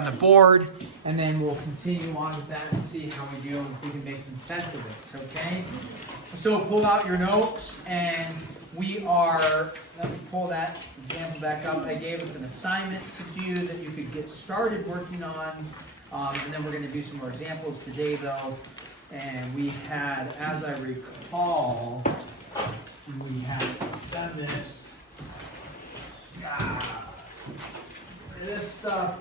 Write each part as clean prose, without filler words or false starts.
on the board, and then we'll continue on with that and see how we do and if we can make some sense of it, okay? So pull out your notes, and we are, let me pull that example back up. I gave us an assignment to do that you could get started working on, and then we're going to do some more examples today though. And we had, as I recall, we had done this. This stuff.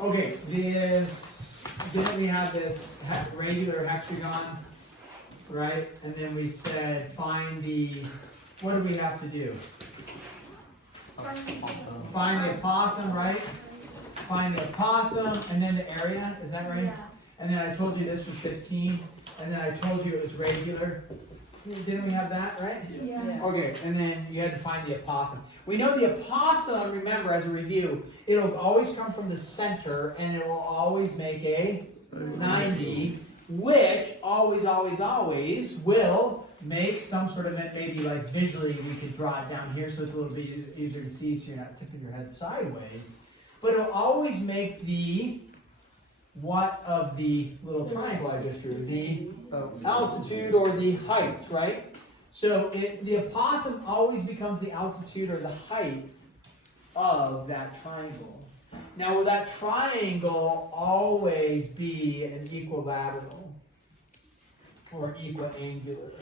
Okay, didn't we have this regular hexagon, right? And then we said find what do we have to do? Find the apothem, right? Find the apothem, and then the area, is that right? Yeah. And then I told you this was 15, and then I told you it was regular. Didn't we have that, right? Yeah. Okay, and then you had to find the apothem. We know the apothem, remember, as a review, it'll always come from the center, and it will always make a 90, which always will make some sort of, maybe like visually we could draw it down here so it's a little bit easier to see so you're not tipping your head sideways. But it'll always make the, what of the little triangle I just drew? The altitude or the height, right? So the apothem always becomes the altitude or the height of that triangle. Now, will that triangle always be an equilateral or equiangular?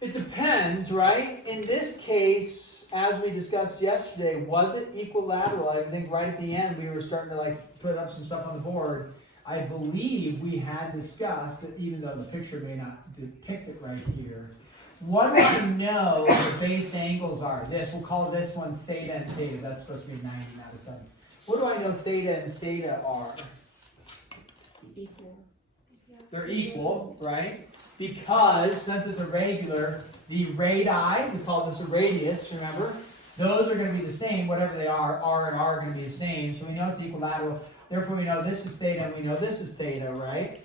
It depends, right? In this case, as we discussed yesterday, was it equilateral? I think right at the end we were starting to put up some stuff on the board. I believe we had discussed that, even though the picture may not depict it right here, what do I know the base angles are? We'll call this one theta and theta. That's supposed to be 90, not a 7. What do I know theta and theta are? Equal. They're equal, right? Because since it's a regular, the radii, we call this a radius, remember? Those are going to be the same, whatever they are. R and R are going to be the same. So we know it's equilateral. Therefore, we know this is theta and we know this is theta, right?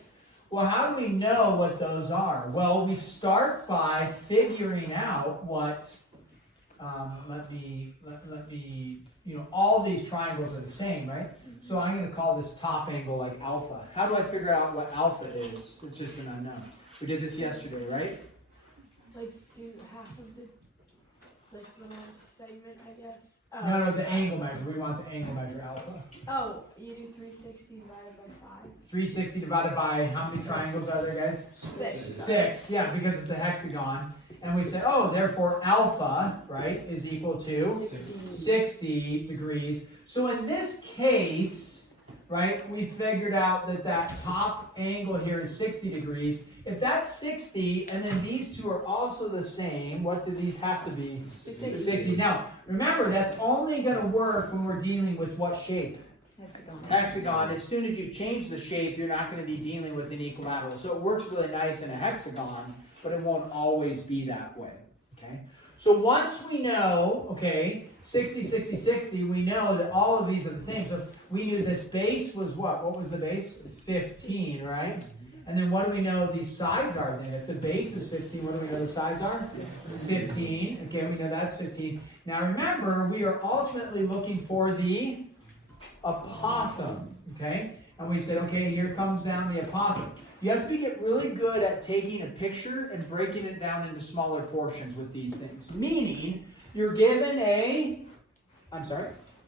Well, how do we know what those are? Well, we start by figuring out what, all these triangles are the same, right? So I'm going to call this top angle like alpha. How do I figure out what alpha is? It's just an unknown. We did this yesterday, right? Do half of the, little segment, I guess. Oh. No, the angle measure. We want the angle measure alpha. Oh, you do 360 divided by 5. 360 divided by, how many triangles are there, guys? 6. 6, yeah, because it's a hexagon. And we say, oh, therefore alpha, right, is equal to 60 degrees. So in this case, right, we figured out that top angle here is 60 degrees. If that's 60, and then these two are also the same, what do these have to be? 60. Now, remember, that's only going to work when we're dealing with what shape? Hexagon. As soon as you change the shape, you're not going to be dealing with an equilateral. So it works really nice in a hexagon, but it won't always be that way, okay? So once we know, okay, 60, 60, 60, we know that all of these are the same. So we knew this base was what? What was the base? 15, right? And then what do we know these sides are then? If the base is 15, what do we know the sides are? 15. Okay, we know that's 15. Now remember, we are ultimately looking for the apothem, okay? And we said, okay, here comes down the apothem. You have to get really good at taking a picture and breaking it down into smaller portions with these things. Meaning, you're given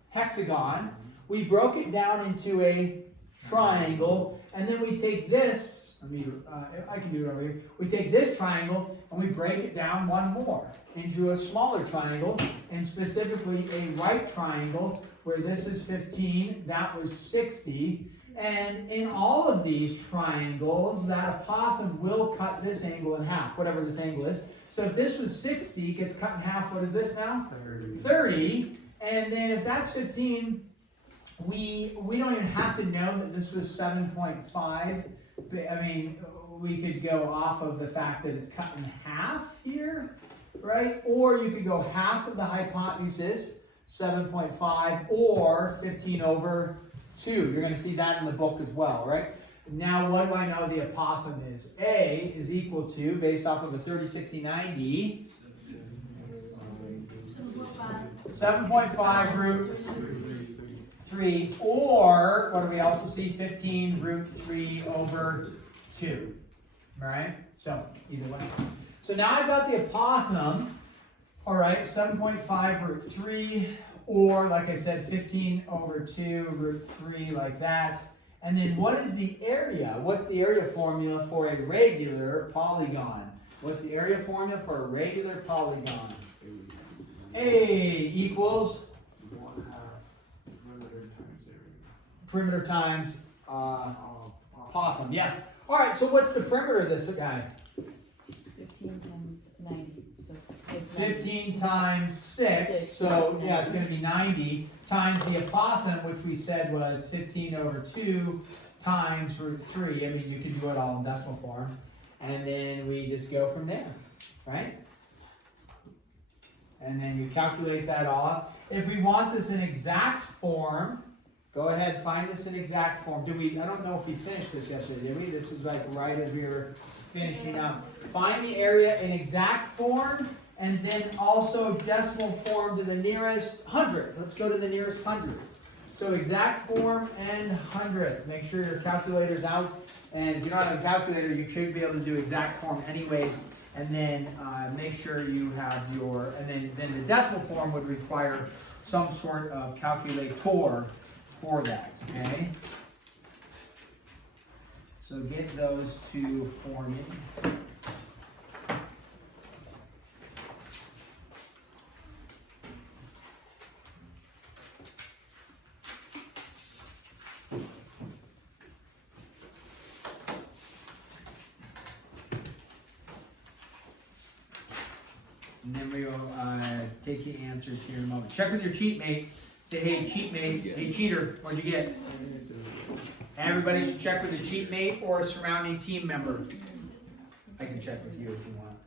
hexagon. We broke it down into a triangle, and then we take this, I can do it over here. We take this triangle and we break it down one more into a smaller triangle, and specifically a right triangle where this is 15, that was 60. And in all of these triangles, that apothem will cut this angle in half, whatever this angle is. So if this was 60, gets cut in half, what is this now? 30. And then if that's 15, we don't even have to know that this was 7.5. I mean, we could go off of the fact that it's cut in half here, right? Or you could go half of the hypotenuse, 7.5, or 15 over 2. You're going to see that in the book as well, right? Now, what do I know the apothem is? A is equal to, based off of the 30, 60, 90, 7.5 root 3, or what do we also see? 15 root 3 over 2. All right? So, either way. So now I've got the apothem, all right, 7.5 root 3, or like I said, 15 over 2 root 3, like that. And then what is the area? What's the area formula for a regular polygon? What's the area formula for a regular polygon? A equals perimeter times apothem. Yeah. All right, so what's the perimeter of this guy? 15 times 90. So it's 15 times 6, so yeah, it's going to be 90, times the apothem, which we said was 15 over 2 times root 3. I mean, you can do it all in decimal form. And then we just go from there, right? And then you calculate that all up. If we want this in exact form, go ahead, find this in exact form. I don't know if we finished this yesterday, did we? This is like right as we were finishing up. Find the area in exact form, and then also decimal form to the nearest hundredth. Let's go to the nearest hundredth. So exact form and hundredth. Make sure your calculator's out. And if you don't have a calculator, you should be able to do exact form anyways. And then make sure you have your, and then the decimal form would require some sort of calculator for that, okay? So get those two forming. And then we will take the answers here in a moment. Check with your cheat mate. Say, hey, cheat mate, hey, cheater, what'd you get? Everybody should check with a cheat mate or a surrounding team member. I can check with you if you want.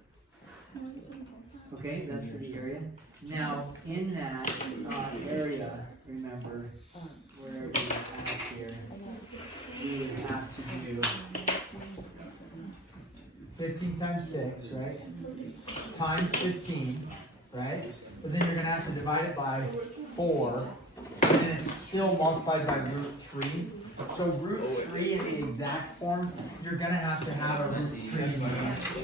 Okay, that's for the area. Now, in that area, remember, wherever you're at here, we would have to do 15 times 6, right? Times 15, right? But then you're going to have to divide it by 4, and then it's still multiplied by root 3. So root 3 in the exact form, you're going to have a root 3 in the answer.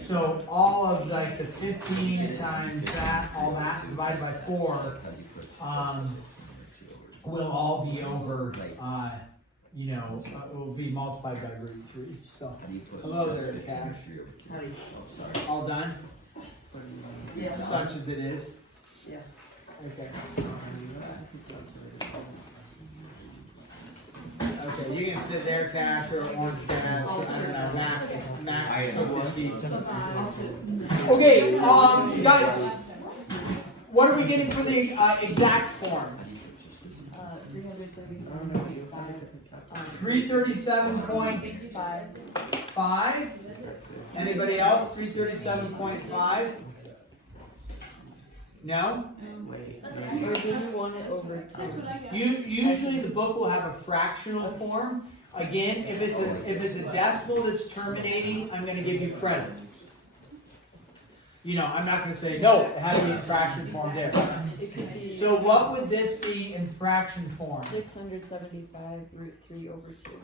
So all of like the 15 times that, all that divided by 4, will all be over, it will be multiplied by root 3. So, hello there, Cash. All done? Yeah. Such as it is? Yeah. Okay. Okay, you can sit there, Cash, or orange Cash, I don't know, Max took the seat. Okay, guys, what are we getting for the exact form? 337.5. Anybody else? 337.5? No? Or do you want it over 2? Usually the book will have a fractional form. Again, if it's a decimal that's terminating, I'm going to give you credit. I'm not going to say, no, it has to be in fraction form there. So what would this be in fraction form? 675 root 3 over 2.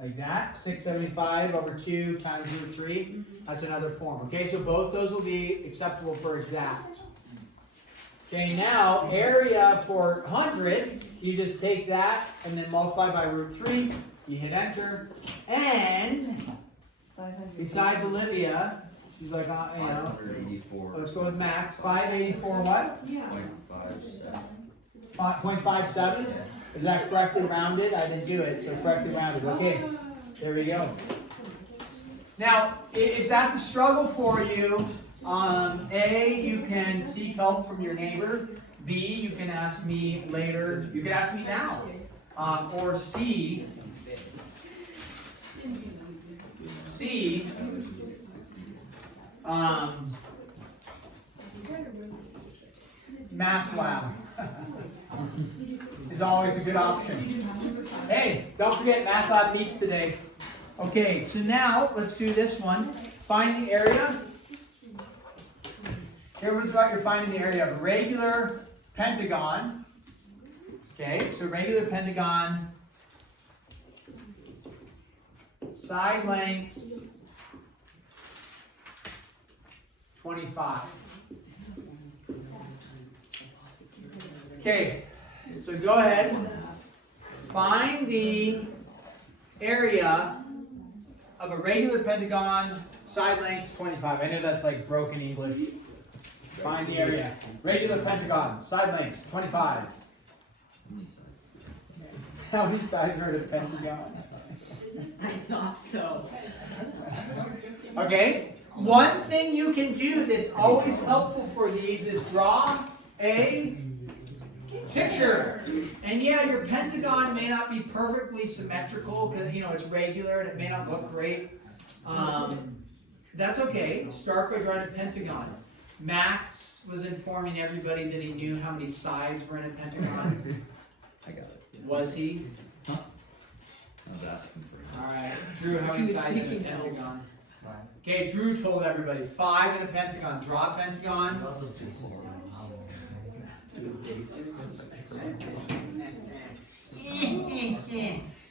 Like that, 675 over 2 times root 3. That's another form. Okay, so both those will be acceptable for exact. Okay, now area for hundredth, you just take that and then multiply by root 3. You hit enter. And besides Olivia, she's like, 584. let's go with Max. 584 what? Yeah. 0.57? Is that correctly rounded? I didn't do it, so correctly rounded. Okay, there we go. Now, if that's a struggle for you, A, you can seek help from your neighbor. B, you can ask me later. You can ask me now. Or C, Math Lab is always a good option. Hey, don't forget Math Lab meets today. Okay, so now let's do this one. Find the area. Here was what you're finding the area of: regular, pentagon. Okay, so regular pentagon, side lengths 25. Okay, so go ahead, find the area of a regular pentagon, side lengths 25. I know that's like broken English. Find the area. Regular pentagon, side lengths 25. How many sides are in a pentagon? I thought so. Okay, one thing you can do that's always helpful for these is draw a picture. And yeah, your pentagon may not be perfectly symmetrical because it's regular and it may not look great. That's okay. Start by drawing a pentagon. Max was informing everybody that he knew how many sides were in a pentagon. I got it. Was he? I was asking for it. Alright, Drew, how many sides in a pentagon? Okay, Drew told everybody 5 in a pentagon. Draw a pentagon.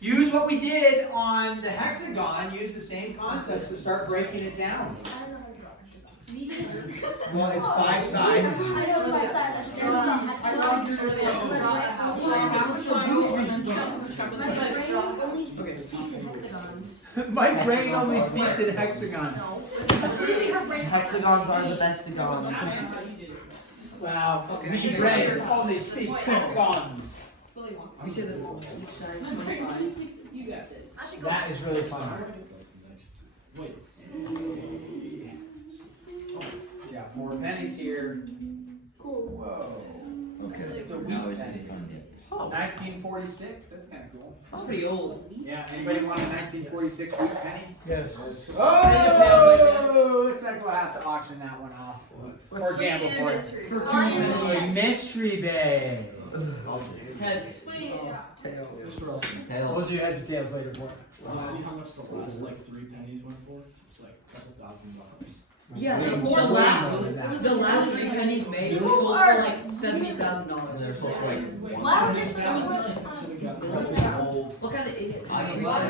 Use what we did on the hexagon. Use the same concepts to start breaking it down. Well, it's 5 sides. My brain only speaks in hexagons. Hexagons are the bestigons. Wow. My brain only speaks hexagons. You said that each side is 25. That is really fun. Yeah, 4 pennies here. Whoa. Okay. It's a now wheat it's penny. fun. 1946. That's kind of cool. That's pretty old. Yeah. Anybody want a 1946 wheat penny? Yes. Oh! Looks like we'll have to auction that one off. Or gamble for it. For A 2 minutes. mystery bag. Heads. We'll do heads or tails later for it. See how much the last like 3 pennies went for? It's like a couple $1,000. Yeah, the Way last more than that. 3 pennies made was sold for like $70,000. They're sold for like Why would this be What kind of idiot? I don't know.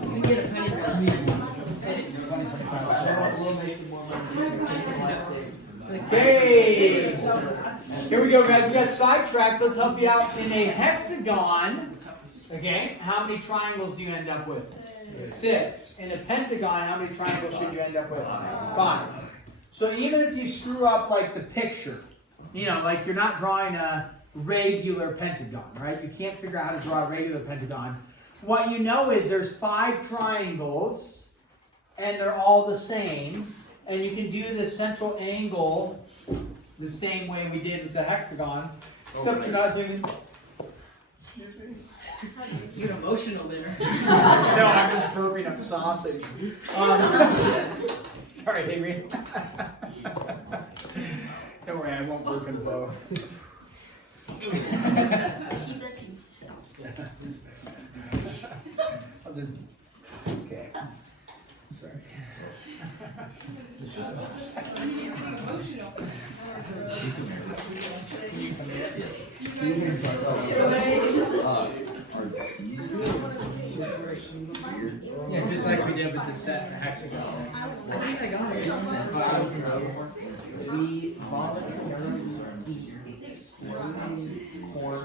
You can get a penny for a cent. Okay. Here we go, guys. We got sidetracked. Let's help you out. In a hexagon, okay, how many triangles do you end up with? 6. In a pentagon, how many triangles should you end up with? 5. So even if you screw up like the picture, like you're not drawing a regular pentagon, right? You can't figure out how to draw a regular pentagon. What you know is there's 5 triangles, and they're all the same, and you can do the central angle the same way we did with the hexagon, except you're not doing. Excuse me. You're emotional there. No, I'm just burping up sausage. Sorry, Henry. Don't worry, I won't burp and blow. Keep that to yourself. I'll just. Okay. Sorry. Yeah, just like we did with the set hexagon. I think I got it. We voluntarily eat corn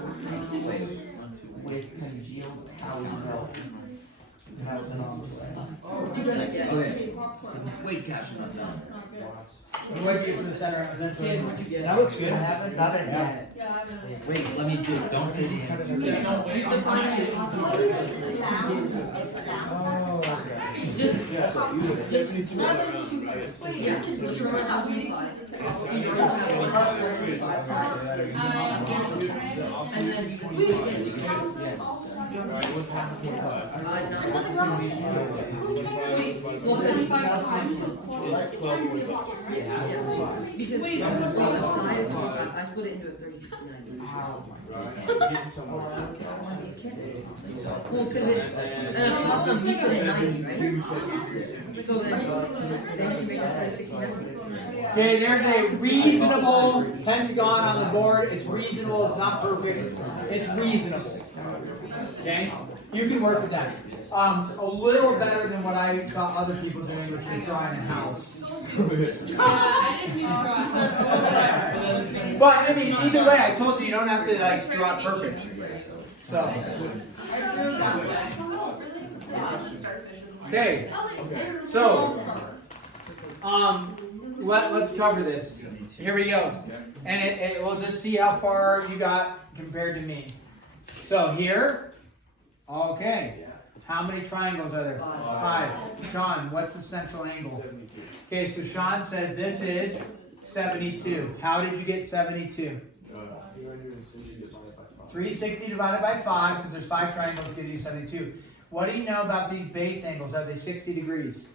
with congealed cow milk. Has been on the way. What'd you guys get? Okay. Wait, cash is not done. What do you get for the center? Kid, what'd you get? That looks good. I haven't done it yet. Wait, let me do it. Don't say the answer. You have to find it. Just and then you just wait again. Alright, what's half of 25? Wait, well, because 5 times. It's 12.45. Because the side is 45, I split it into a 30-60-90. Well, because it, and a pizza at 90, right? So then you make that 30-60-90. Okay, there's a reasonable pentagon on the board. It's reasonable, it's not perfect, it's reasonable. Okay? You can work with that. A little better than what I saw other people doing, which is drawing a house. But I mean, either way, I told you you don't have to like draw it perfect. So. Okay. So. Let's cover this. Here we go. And we'll just see how far you got compared to me. So here. Okay. How many triangles are there? 5. Sean, what's the central angle? 72. Okay, so Sean says this is 72. How did you get 72? 360 divided by 5, because there's 5 triangles, give you 72. What do you know about these base angles? Are they 60 degrees?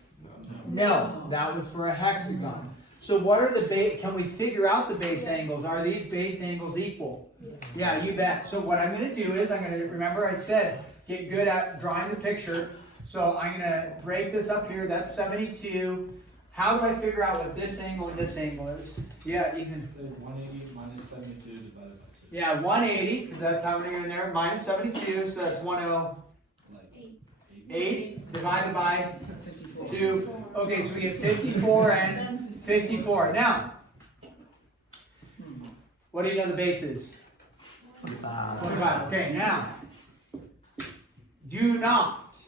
No, that was for a hexagon. So what are the base, can we figure out the base angles? Are these base angles equal? Yeah, you bet. So what I'm going to do is, remember I said, get good at drawing the picture. So I'm going to break this up here. That's 72. How do I figure out what this angle and this angle is? Yeah, Ethan. 180 minus 72 divided by 6. Yeah, 180, because that's how many are in there. Minus 72, so that's 108 divided by 2. Okay, so we get 54 and 54. Now, what do you know the base is? 25. Okay, now, do not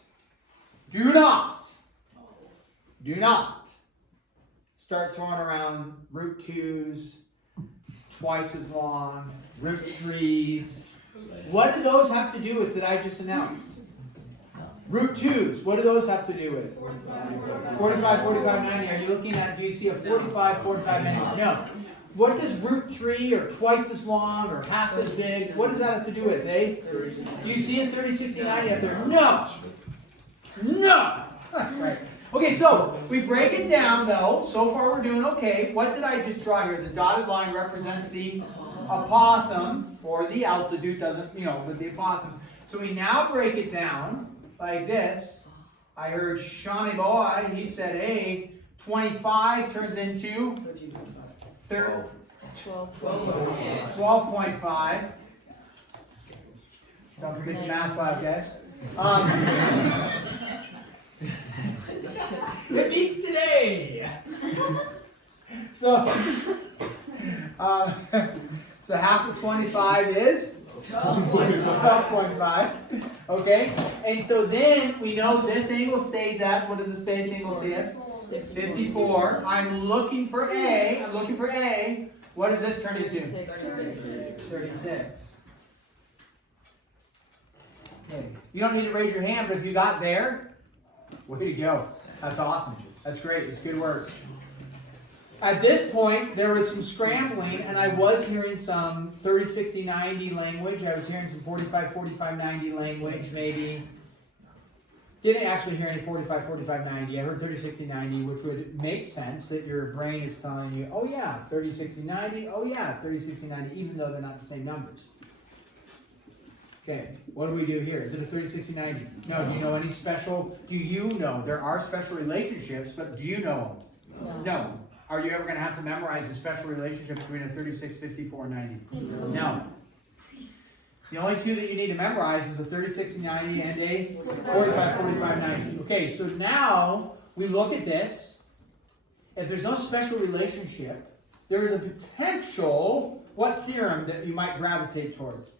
start throwing around root 2s, twice as long, root 3s. What do those have to do with that I just announced? Root 2s, what do those have to do with? 45, 45, 90. Are you looking at, do you see a 45, 45, 90? No. What does root 3 or twice as long or half as big, what does that have to do with, eh? Do you see a 30, 60, 90 up there? No! No! Right. Okay, so we break it down though. So far we're doing okay. What did I just draw here? The dotted line represents the apothem, or the altitude, doesn't, with the apothem. So we now break it down like this. I heard Shawnee Boy, he said, hey, 25 turns into 12.5. Don't forget the math lab, guys. It meets today. So half of 25 is 12.5. Okay, and so then we know this angle stays at, what does this base angle stay as? 54. I'm looking for A. What does this turn into? 36. Okay. You don't need to raise your hand, but if you got there, way to go. That's awesome. That's great. It's good work. At this point, there was some scrambling, and I was hearing some 30, 60, 90 language. I was hearing some 45, 45, 90 language, maybe. Didn't actually hear any 45, 45, 90. I heard 30, 60, 90, which would make sense that your brain is telling you, oh yeah, 30, 60, 90. Oh yeah, 30, 60, 90, even though they're not the same numbers. Okay, what do we do here? Is it a 30, 60, 90? No, do you know any special, there are special relationships, but do you know them? No. Are you ever going to have to memorize the special relationship between a 36, 54, 90? No. The only two that you need to memorize is a 30, 60, 90 and a 45, 45, 90. Okay, so now we look at this. If there's no special relationship, there is a potential, what theorem that you might gravitate towards?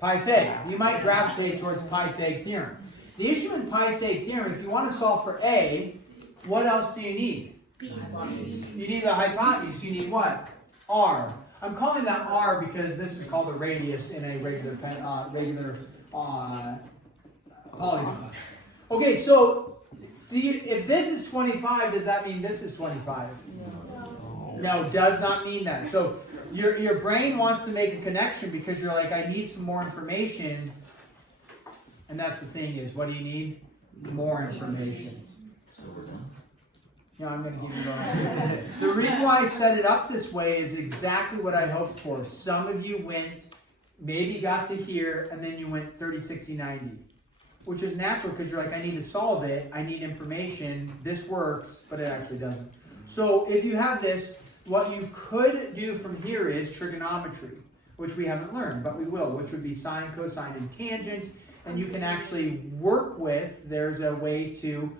Pythag. You might gravitate towards Pythag theorem. The issue in Pythag theorem, if you want to solve for A, what else do you need? You need the hypotenuse. You need what? R. I'm calling that R because this is called a radius in a regular polygon. Okay, so if this is 25, does that mean this is 25? No, does not mean that. So your brain wants to make a connection because you're like, I need some more information. And that's the thing is, what do you need? More information. So we're done. No, I'm going to give you those. The reason why I set it up this way is exactly what I hoped for. Some of you went, maybe got to here, and then you went 30, 60, 90. which is natural because you're like, I need to solve it, I need information, this works, but it actually doesn't. So if you have this, what you could do from here is trigonometry, which we haven't learned, but we will, which would be sine, cosine, and tangent. And you can actually work with, there's a way to,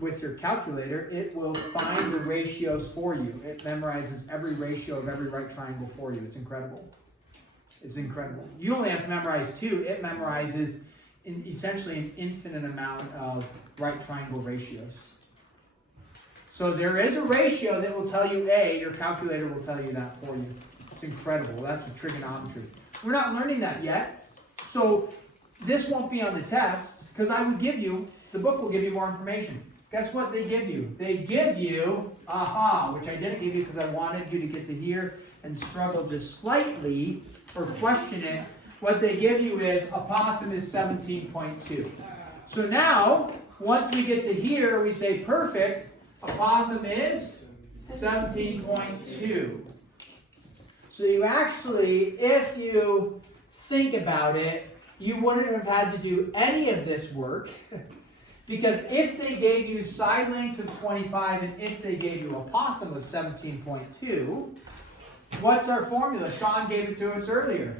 with your calculator, it will find the ratios for you. It memorizes every ratio of every right triangle for you. It's incredible. It's incredible. You only have to memorize 2. It memorizes essentially an infinite amount of right triangle ratios. So there is a ratio that will tell you A, your calculator will tell you that for you. It's incredible. That's the trigonometry. We're not learning that yet. So this won't be on the test, because I would give you, the book will give you more information. Guess what they give you? They give you, which I didn't give you because I wanted you to get to hear and struggle just slightly or question it. What they give you is apothem is 17.2. So now, once we get to here, we say perfect, apothem is 17.2. So you actually, if you think about it, you wouldn't have had to do any of this work, because if they gave you side lengths of 25 and if they gave you apothem of 17.2, what's our formula? Sean gave it to us earlier.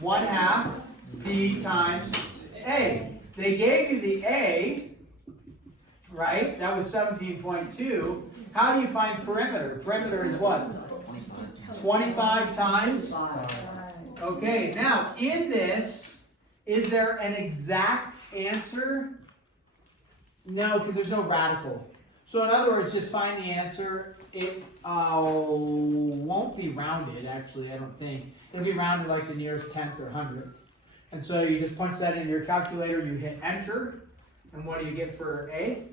1/2 B times A. They gave you the A, right? That was 17.2. How do you find perimeter? Perimeter is what? 25 times? Okay, now in this, is there an exact answer? No, because there's no radical. So in other words, just find the answer. It won't be rounded, actually, I don't think. It'll be rounded like the nearest 10th or 100th. And so you just punch that into your calculator, you hit enter, and what do you get for A?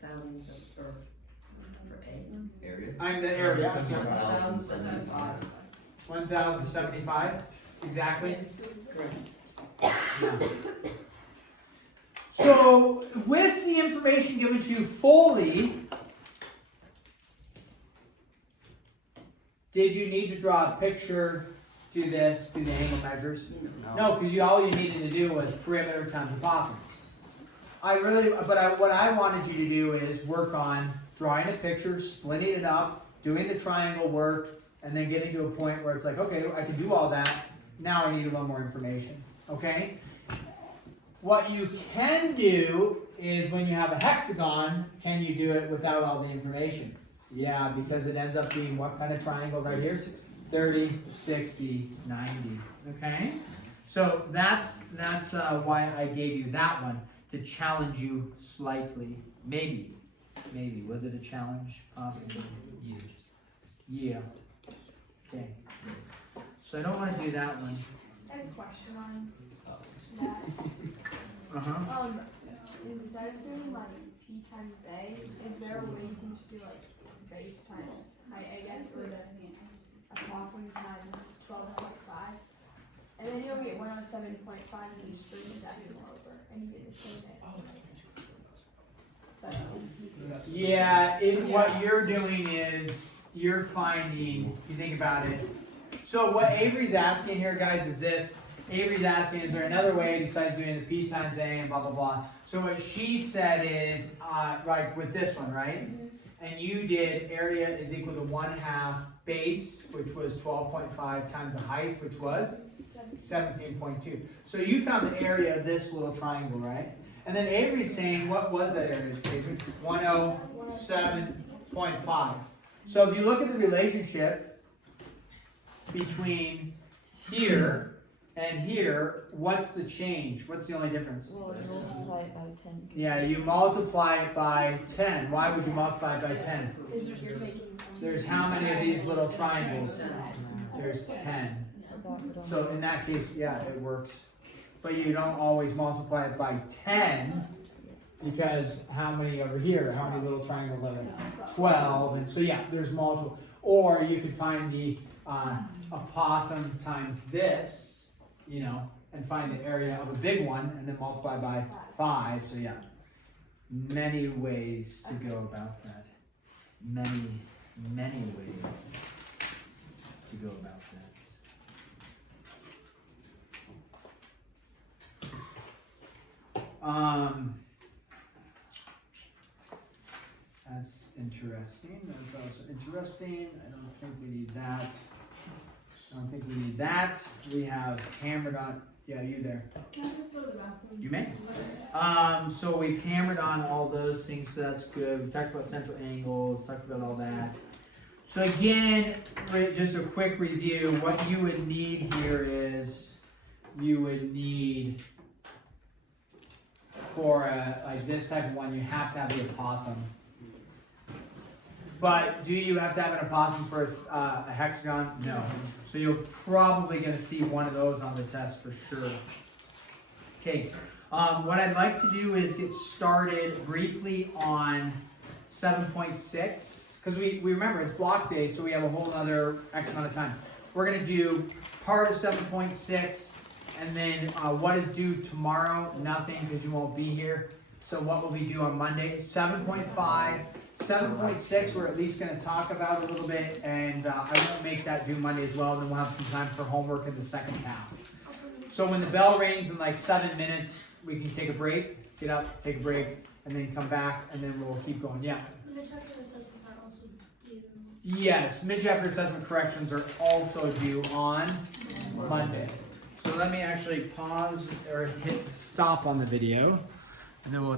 Thousands of, or for A. Area? I'm the area. I'm sorry. 1,075. 1,075, exactly. Yeah. So, with the information given to you fully, did you need to draw a picture, do this, do the angle measures? No, because all you needed to do was perimeter times apothem. What I wanted you to do is work on drawing a picture, splitting it up, doing the triangle work, and then getting to a point where it's like, okay, I can do all that. Now I need a little more information, okay? What you can do is when you have a hexagon, can you do it without all the information? Yeah, because it ends up being what kind of triangle right here? 30, 60, 90, okay? So that's why I gave you that one, to challenge you slightly. Maybe. Was it a challenge? Possibly. Yeah. Okay. So I don't want to do that one. I have a question on that. Instead of doing like P times A, is there a way you can just do like base times, I guess, or the apothem times 12.5? And then you'll get 107.5 and you just bring the decimal over and you get the same answer. But it's easier. Yeah, what you're doing is you're finding, if you think about it. So what Avery's asking here, guys, is this. Avery's asking, is there another way besides doing the P times A and blah, blah, blah. So what she said is, like with this one, right? And you did area is equal to 1/2 base, which was 12.5 times the height, which was 17.2. So you found the area of this little triangle, right? And then Avery's saying, what was that area, Avery? 107.5. So if you look at the relationship between here and here, what's the change? What's the only difference? Well, you multiply it by 10. Yeah, you multiply it by 10. Why would you multiply it by 10? There's how many of these little triangles? There's 10. So in that case, yeah, it works. But you don't always multiply it by 10, because how many over here? How many little triangles are there? 12. And so yeah, there's multiple. Or you could find the apothem times this, and find the area of a big one, and then multiply by 5. So yeah, many ways to go about that. Many ways to go about that. That's interesting. That's also interesting. I don't think we need that. I don't think we need that. We have hammered on. Yeah, you there? Can I just go to the bathroom? You may. So we've hammered on all those things, so that's good. We talked about central angles, talked about all that. So again, just a quick review. What you would need here is you would need for like this type of one, you have to have the apothem. But do you have to have an apothem for a hexagon? No. So you're probably going to see one of those on the test for sure. Okay. What I'd like to do is get started briefly on 7.6. Because we remember it's block day, so we have a whole other X amount of time. We're going to do part of 7.6, and then what is due tomorrow? Nothing, because you won't be here. So what will we do on Monday? 7.5, 7.6, we're at least going to talk about a little bit, and I won't make that due Monday as well. Then we'll have some time for homework in the second half. So when the bell rings in like 7 minutes, we can take a break, get up, take a break, and then come back, and then we'll keep going. Yeah. Yes, mid-chapter assessment corrections are also due on Monday. So let me actually pause or hit stop on the video, and then we'll